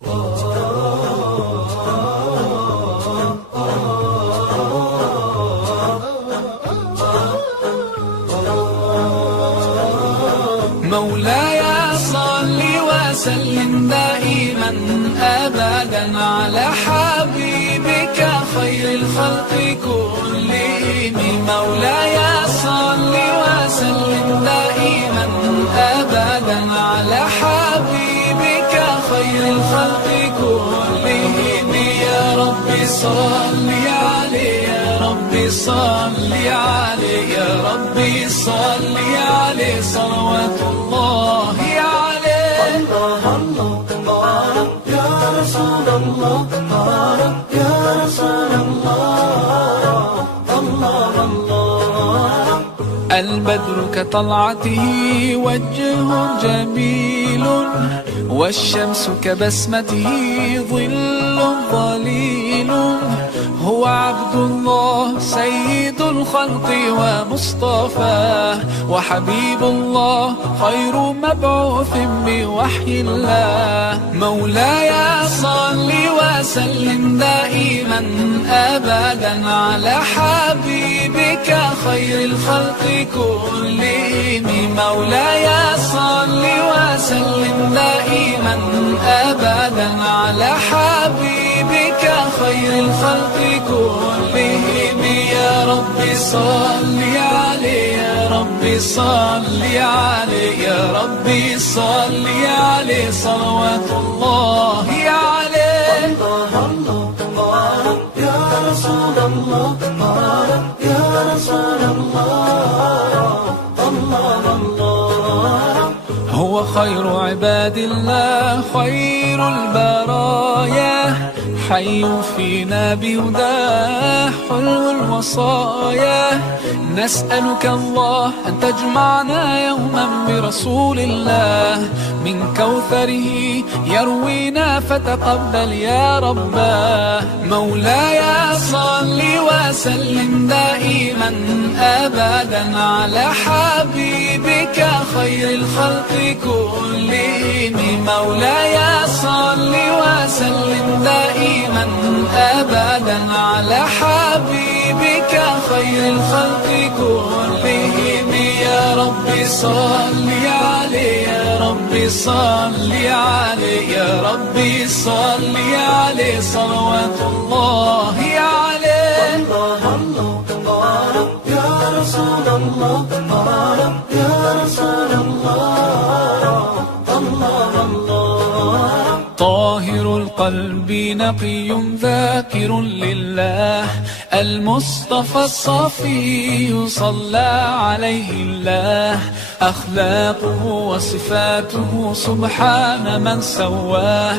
مولاي صل وسلم دائما أبدا على حبيبك خير الخلق كلهم. مولاي صل وسلم دائما أبدا على حبيبك خير الخلق كلهم. يا رب صل عليه، يا رب صل عليه، يا رب صل عليه صلوات الله عليه. الله الله يا رسول الله، يا رسول الله، الله الله. البدر كطلعته وجه جميل، والشمس كبسمته ظل ظليل. هو عبد الله سيد الخلق ومصطفاه، وحبيب الله خير مبعوث بوحي الله. مولاي صل وسلم دائما أبدا على حبيبك خير الخلق كلهم. مولاي صل وسلم دائما أبدا على حبيبك خير الخلق كلهم. يا رب صل عليه، يا رب صل عليه، يا رب صل عليه صلوات الله عليه. الله الله يا رسول الله، يا رسول الله، الله الله. هو خير عباد الله خير البرايا، حي فينا بهداه حلو الوصايا. نسألك الله أن تجمعنا يوما برسول الله، من كوثره يروينا فتقبل يا رباه. مولاي صل وسلم دائما أبدا على حبيبك خير الخلق كلهم. مولاي صل وسلم دائما أبدا على حبيبك خير الخلق كلهم. يا رب صل عليه، يا رب صل عليه، يا رب صل عليه صلوات الله عليه. الله الله يا رسول الله، يا رسول الله، الله الله. طاهر القلب نقي ذاكر لله، المصطفى الصفي صلى عليه الله. أخلاقه وصفاته سبحان من سواه،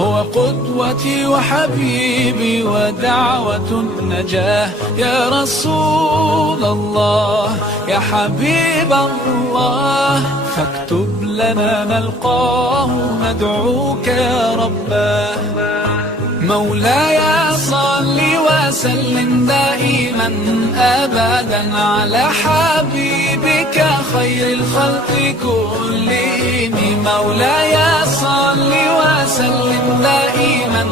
هو قدوتي وحبيبي ودعوة النجاة. يا رسول الله يا حبيب الله، فاكتب لنا نلقاه ندعوك يا رباه. مولاي صل وسلم دائما أبدا على حبيبك خير الخلق كلهم. مولاي صل وسلم دائما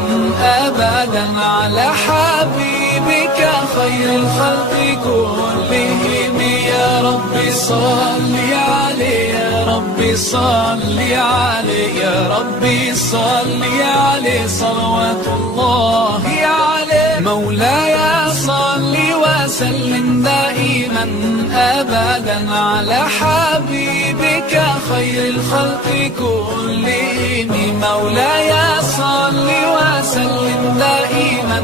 أبدا على حبيبك خير الخلق كلهم. يا رب صل عليه، يا رب صل عليه، يا رب صل عليه صلوات الله عليه. مولاي صل وسلم دائما أبدا على حبيبك خير الخلق كلهم. مولاي صل وسلم دائما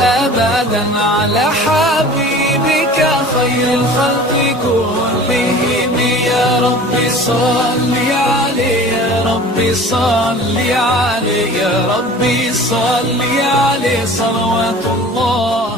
أبدا على حبيبك خير الخلق كلهم. يا رب صل عليه، يا رب صل عليه، يا رب صل عليه صلوات الله